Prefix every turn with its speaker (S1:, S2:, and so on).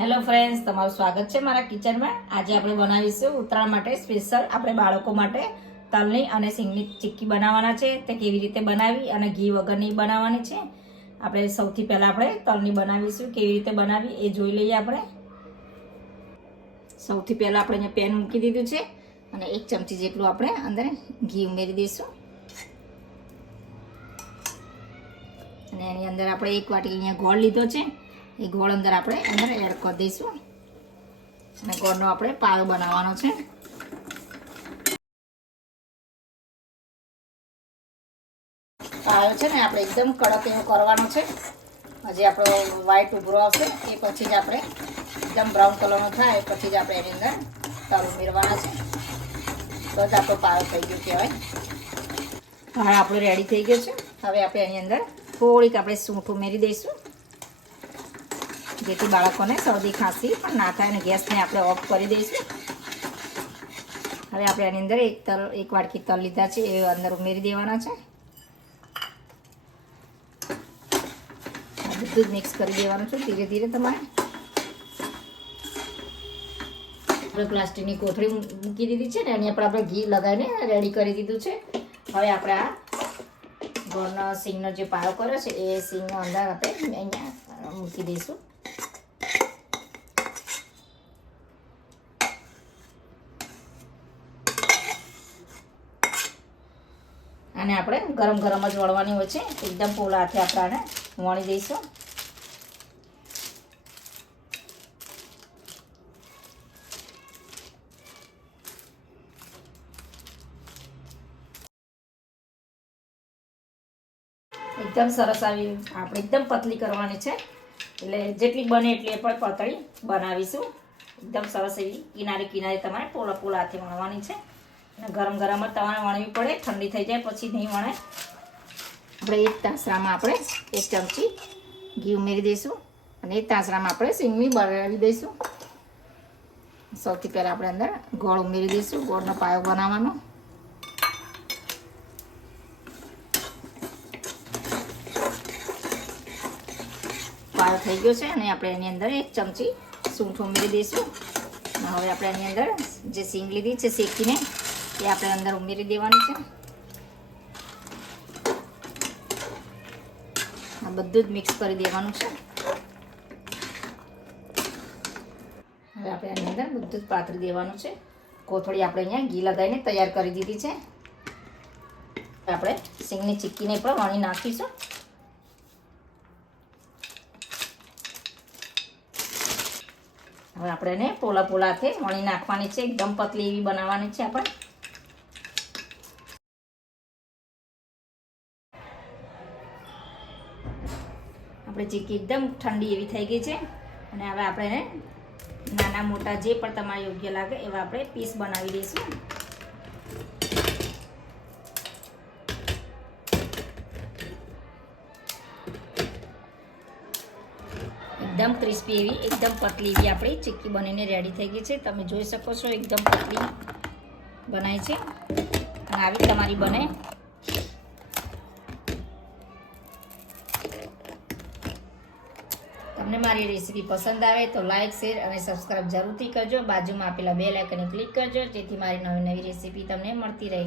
S1: Hello friends તમારું સ્વાગત છે મારા કિચનમાં. આજે આપણે બનાવીશું ઉત્તરાયણ માટે સ્પેશિયલ આપણે બાળકો માટે તલની અને સિંગની ચીક્કી બનાવવાના છે. તે કેવી રીતે બનાવી અને ઘી વગરની બનાવવાની છે. આપણે સૌથી પહેલાં આપણે તલની બનાવીશું, કેવી રીતે બનાવી એ જોઈ લઈએ આપણે. સૌથી પહેલાં આપણે અહીંયા પેન મૂકી દીધું છે અને એક ચમચી જેટલું આપણે અંદર ઘી ઉમેરી દઈશું. અને એની અંદર આપણે એક વાટી અહીંયા ગોળ લીધો છે. એ ગોળ અંદર આપણે અંદર એડ કરી દઈશું. અને ગોળનો આપણે પાયો બનાવવાનો છે. પાયો છે ને આપણે એકદમ કડક એવો કરવાનો છે. હજી આપણો વ્હાઈટ ઉભરો આવશે. એ પછી જ આપણે એકદમ બ્રાઉન કલરનો થાય પછી જ આપણે એની અંદર તલ ઉમેરવાના છે. બસ આપણો પાયો થઈ ગયો કહેવાય. પાયો આપણો રેડી થઈ ગયો છે. હવે આપણે એની અંદર થોડીક આપણે સૂંઠ ઉમેરી દઈશું. જેથી બાળકોને શરદી, ખાંસી પણ ના થાય અને ગેસને આપણે ઓફ કરી દઈશું. હવે આપણે આની અંદર એક તલ, એક વાડકી તલ લીધા છે, એ અંદર ઉમેરી દેવાના છે. બધું જ મિક્સ કરી દેવાનું છે ધીરે ધીરે તમારે. પ્લાસ્ટિકની કોથળી મૂકી દીધી છે ને, એની પર આપણે ઘી લગાવીને રેડી કરી દીધું છે. હવે આપણે આ ગોળનો સિંગનો જે પાયો કર્યો છે, એ સિંગનો અંદર આપણે અહીંયા મૂકી દઈશું. અને આપણે ગરમ ગરમ જ વળવાની હોય છે. એકદમ પોલા હાથે આપણે આને વણી દઈશું. એકદમ સરસ આવી, આપણે એકદમ પતલી કરવાની છે. એટલે જેટલી બને એટલી પણ પતળી બનાવીશું. એકદમ સરસ એવી કિનારે કિનારે તમારે પોલા પોલા હાથે વણવાની છે. અને ગરમ ગરમ જ તમારે વણવી પડે, ઠંડી થઈ જાય પછી નહીં વણે. આપણે એક તાસરામાં આપણે એક ચમચી ઘી ઉમેરી દઈશું અને એક તાસરામાં આપણે સિંગની બરાવી દઈશું. સૌથી પહેલાં આપણે અંદર ગોળ ઉમેરી દઈશું, ગોળનો પાયો બનાવવાનો. પાયો થઈ ગયો છે અને આપણે એની અંદર એક ચમચી સૂંઠ ઉમેરી દઈશું. હવે આપણે એની અંદર જે સિંગ લીધી છે શેકીને એ આપણે અંદર ઉમેરી દેવાની છે. આ બધું જ મિક્સ કરી દેવાનું છે. હવે આપણે એની અંદર બધું જ પાથરી દેવાનું છે. કોથળી આપણે અહીંયા ઘી લગાવીને તૈયાર કરી દીધી છે. આપણે સિંગની ચીક્કીને પણ વણી નાખીશું. હવે આપણે એને પોલા પોલાથી વણી નાખવાની છે. એકદમ પતલી એવી બનાવવાની છે આપણે. આપણે ચીક્કી એકદમ ઠંડી એવી થઈ ગઈ છે. અને હવે આપણે નાના મોટા જે પણ તમારે યોગ્ય લાગે એવા આપણે પીસ બનાવી દઈશું. એકદમ ક્રિસ્પી એવી, એકદમ પતલી એવી આપણી ચીક્કી બનીને રેડી થઈ ગઈ છે. તમે જોઈ શકો છો, એકદમ પતલી બનાવી છે. અને આવી તમારી બને. મારી રેસીપી પસંદ આવે તો લાઇક શેર અને સબસ્ક્રાઇબ જરૂરથી કરજો. બાજુમાં આપેલા બે લાઇકને ક્લિક કરજો, જેથી મારી નવી નવી રેસીપી તમને મળતી રહે.